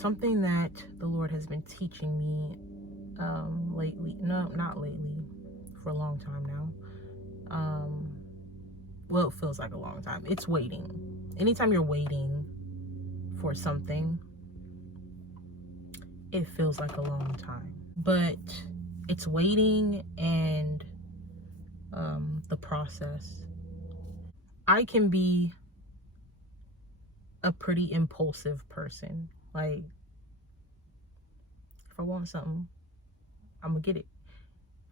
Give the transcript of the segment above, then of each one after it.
something that the Lord has been teaching me lately, no, not lately, for a long time now. Well, it feels like a long time. It's waiting. Anytime you're waiting for something, it feels like a long time. But it's waiting and the process. I can be a pretty impulsive person. Like, if I want something, I'm gonna get it.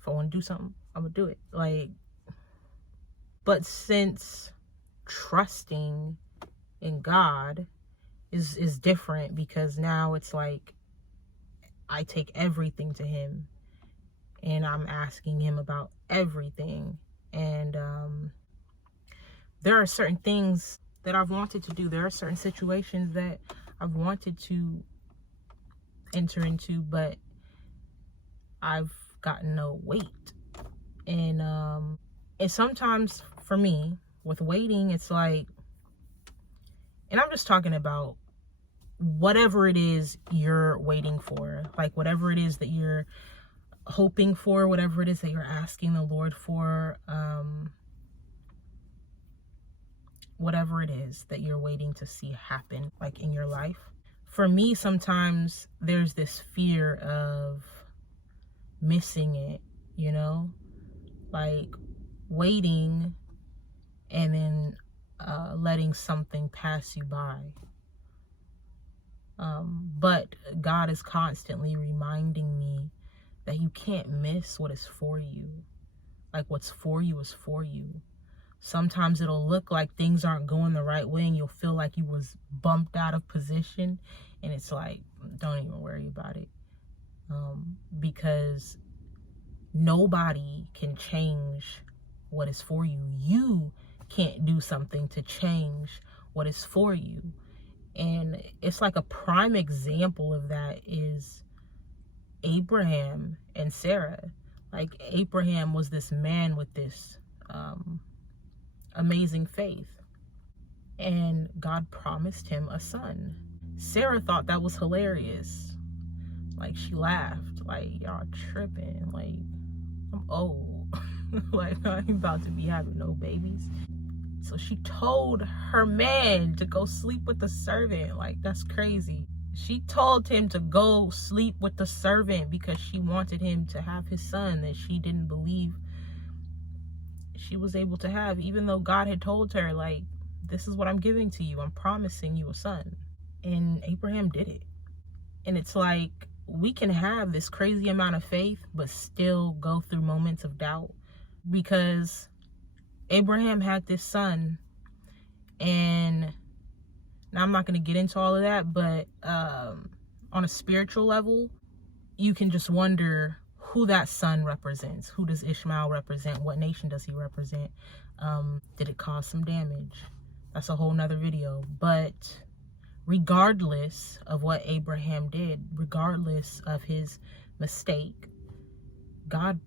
If I want to do something, I'm gonna do it. Like, but since trusting in God is different, because now it's like I take everything to him and I'm asking him about everything. And there are certain things that I've wanted to do. There are certain situations that I've wanted to enter into, but I've gotten no weight. And sometimes for me, with waiting, it's like, and I'm just talking about whatever it is you're waiting for, like whatever it is that you're hoping for, whatever it is that you're asking the Lord for, whatever it is that you're waiting to see happen, like in your life. For me, sometimes there's this fear of missing it, you know, like waiting and then letting something pass you by. But God is constantly reminding me that you can't miss what is for you. Like, what's for you is for you. Sometimes it'll look like things aren't going the right way and you'll feel like you was bumped out of position, and it's like, don't even worry about it. Because nobody can change what is for you. You can't do something to change what is for you. And it's like a prime example of that is Abraham and Sarah. Like, Abraham was this man with this amazing faith, and God promised him a son. Sarah thought that was hilarious. Like, she laughed, like, y'all tripping, like, I'm old. Like, I'm about to be having no babies. So she told her man to go sleep with the servant. Like, that's crazy. She told him to go sleep with the servant because she wanted him to have his son that she didn't believe she was able to have, even though God had told her, like, this is what I'm giving to you. I'm promising you a son. And Abraham did it. And it's like, we can have this crazy amount of faith but still go through moments of doubt, because Abraham had this son. And now I'm not going to get into all of that, but on a spiritual level, you can just wonder who that son represents. Who does Ishmael represent? What nation does he represent? Did it cause some damage? That's a whole nother video. But regardless of what Abraham did, regardless of his mistake, God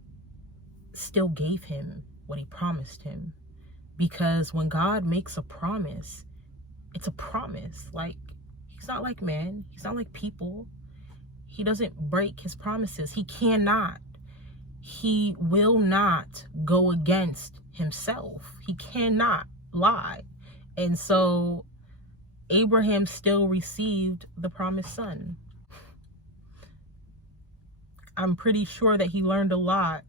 still gave him what he promised him. Because when God makes a promise, it's a promise. Like, he's not like man. He's not like people. He doesn't break his promises. He cannot. He will not go against himself. He cannot lie. And so Abraham still received the promised son. I'm pretty sure that he learned a lot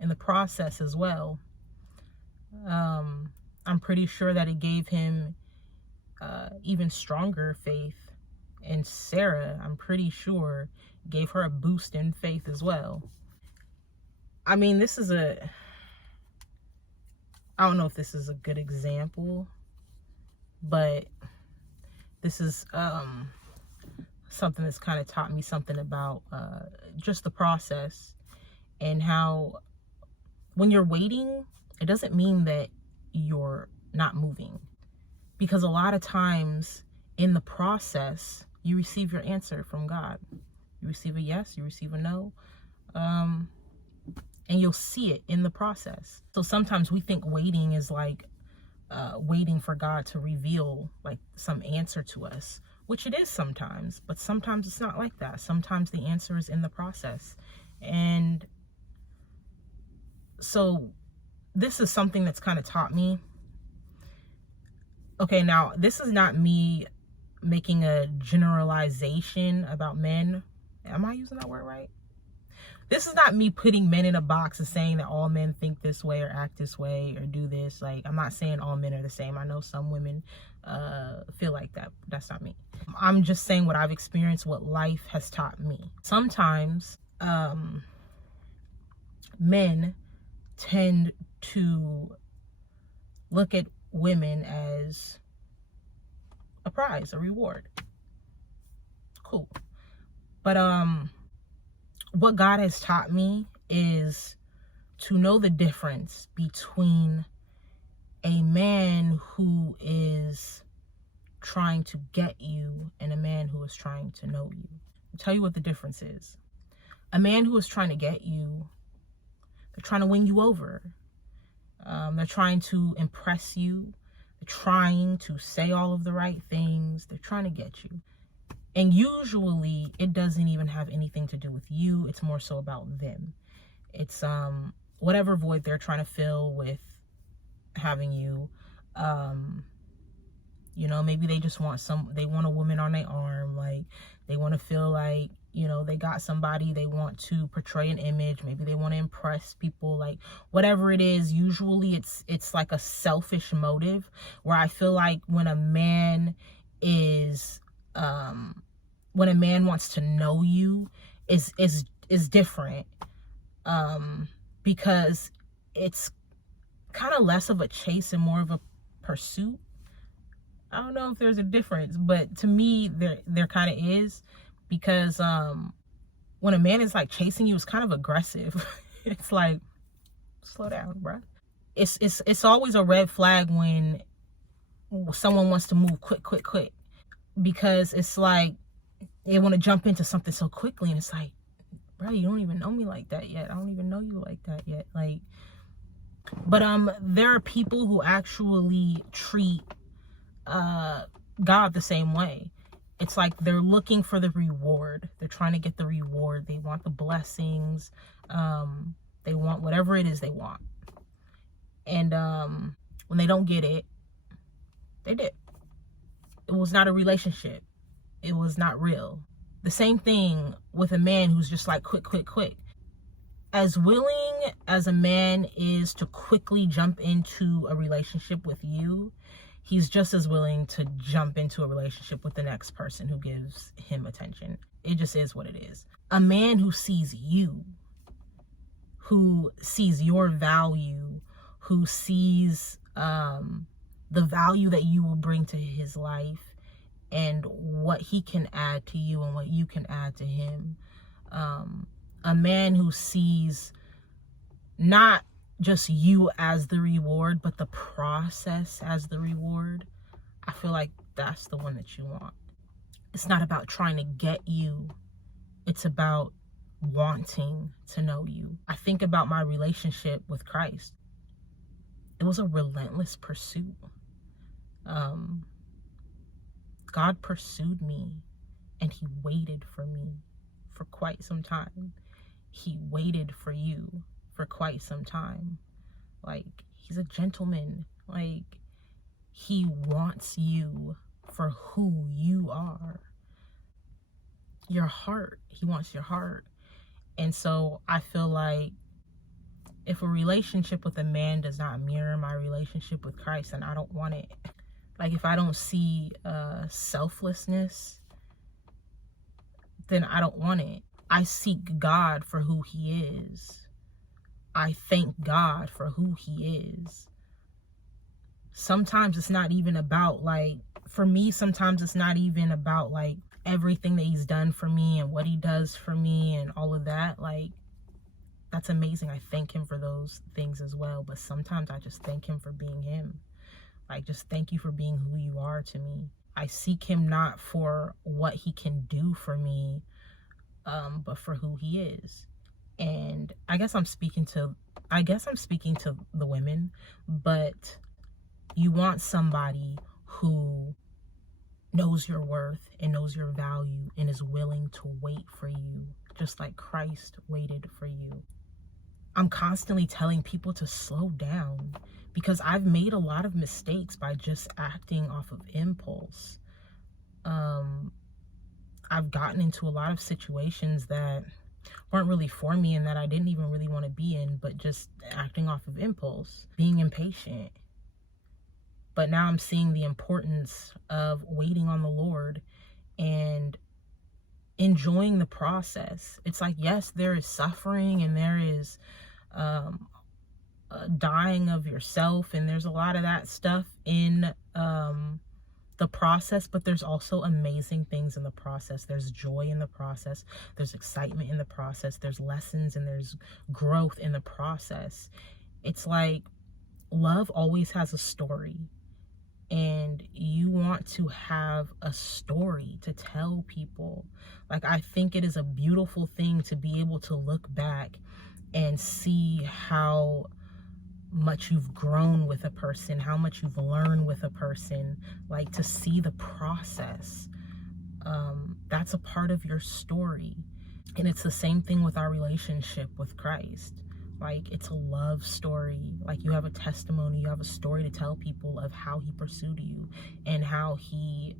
in the process as well. I'm pretty sure that it gave him even stronger faith. And Sarah, I'm pretty sure, gave her a boost in faith as well. I mean, I don't know if this is a good example, but this is something that's kind of taught me something about just the process, and how when you're waiting, it doesn't mean that you're not moving. Because a lot of times in the process, you receive your answer from God. You receive a yes, you receive a no, and you'll see it in the process. So sometimes we think waiting is like waiting for God to reveal like some answer to us. which it is sometimes, but sometimes it's not like that. Sometimes the answer is in the process. And so this is something that's kind of taught me. Okay, now this is not me making a generalization about men. Am I using that word right? This is not me putting men in a box and saying that all men think this way or act this way or do this. Like, I'm not saying all men are the same. I know some women feel like that. But that's not me. I'm just saying what I've experienced, what life has taught me. Sometimes men tend to look at women as a prize, a reward. Cool. But what God has taught me is to know the difference between a man who is trying to get you and a man who is trying to know you. I'll tell you what the difference is. A man who is trying to get you, they're trying to win you over. They're trying to impress you. They're trying to say all of the right things. They're trying to get you. And usually it doesn't even have anything to do with you. It's more so about them. It's whatever void they're trying to fill with having you. You know, maybe they just want they want a woman on their arm. Like, they want to feel like, you know, they got somebody. They want to portray an image. Maybe they want to impress people. Like, whatever it is, usually it's like a selfish motive, where I feel like when a man is when a man wants to know you is different, because it's kind of less of a chase and more of a pursuit. I don't know if there's a difference, but to me there kind of is, because when a man is like chasing you, it's kind of aggressive. It's like, slow down, bruh. It's always a red flag when someone wants to move quick, because it's like they want to jump into something so quickly, and it's like, bro, you don't even know me like that yet. I don't even know you like that yet. Like, but there are people who actually treat God the same way. It's like they're looking for the reward. They're trying to get the reward. They want the blessings. They want whatever it is they want. And when they don't get it, they did. It was not a relationship. It was not real. The same thing with a man who's just like quick. As willing as a man is to quickly jump into a relationship with you, he's just as willing to jump into a relationship with the next person who gives him attention. It just is what it is. A man who sees you, who sees your value, who sees the value that you will bring to his life, and what he can add to you and what you can add to him. A man who sees not just you as the reward, but the process as the reward. I feel like that's the one that you want. It's not about trying to get you. It's about wanting to know you. I think about my relationship with Christ. It was a relentless pursuit. God pursued me, and he waited for me for quite some time. He waited for you for quite some time. Like, he's a gentleman. Like, he wants you for who you are. Your heart. He wants your heart. And so I feel like if a relationship with a man does not mirror my relationship with Christ, then I don't want it. Like, if I don't see selflessness, then I don't want it. I seek God for who he is. I thank God for who he is. Sometimes it's not even about, like, for me, sometimes it's not even about, like, everything that he's done for me and what he does for me and all of that. Like, that's amazing. I thank him for those things as well. But sometimes I just thank him for being him. Like, just thank you for being who you are to me. I seek him not for what he can do for me, but for who he is. And I guess I'm speaking to the women, but you want somebody who knows your worth and knows your value and is willing to wait for you, just like Christ waited for you. I'm constantly telling people to slow down because I've made a lot of mistakes by just acting off of impulse. I've gotten into a lot of situations that weren't really for me and that I didn't even really want to be in, but just acting off of impulse, being impatient. But now I'm seeing the importance of waiting on the Lord and enjoying the process. It's like, yes, there is suffering and there is dying of yourself, and there's a lot of that stuff in the process, but there's also amazing things in the process. There's joy in the process, there's excitement in the process, there's lessons, and there's growth in the process. It's like love always has a story, and you want to have a story to tell people. Like, I think it is a beautiful thing to be able to look back and see how much you've grown with a person, how much you've learned with a person, like to see the process. That's a part of your story. And it's the same thing with our relationship with Christ. Like, it's a love story. Like, you have a testimony, you have a story to tell people of how he pursued you and how he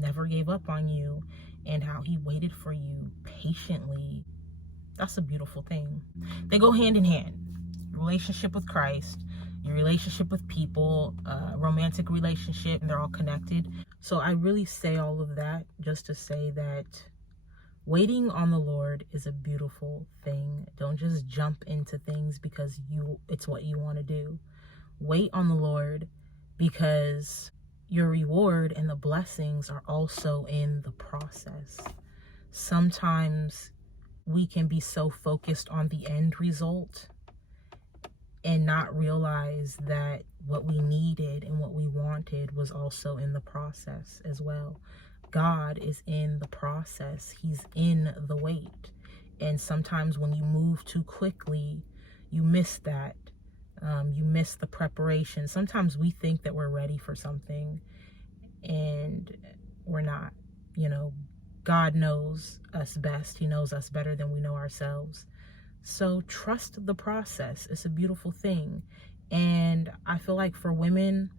never gave up on you and how he waited for you patiently. That's a beautiful thing. They go hand in hand. Relationship with Christ, your relationship with people, romantic relationship, and they're all connected. So I really say all of that just to say that waiting on the Lord is a beautiful thing. Don't just jump into things because it's what you want to do. Wait on the Lord because your reward and the blessings are also in the process. Sometimes we can be so focused on the end result and not realize that what we needed and what we wanted was also in the process as well. God is in the process. He's in the wait. And sometimes when you move too quickly, you miss that. You miss the preparation. Sometimes we think that we're ready for something and we're not. God knows us best. He knows us better than we know ourselves. So trust the process. It's a beautiful thing. And I feel like for women,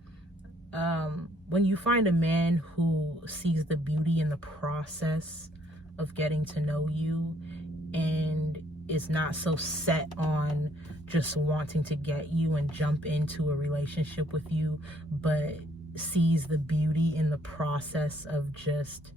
when you find a man who sees the beauty in the process of getting to know you and is not so set on just wanting to get you and jump into a relationship with you, but sees the beauty in the process of just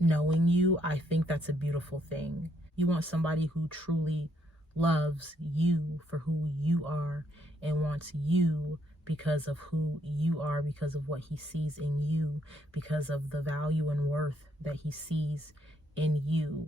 knowing you, I think that's a beautiful thing. You want somebody who truly loves you for who you are and wants you because of who you are, because of what he sees in you, because of the value and worth that he sees in you.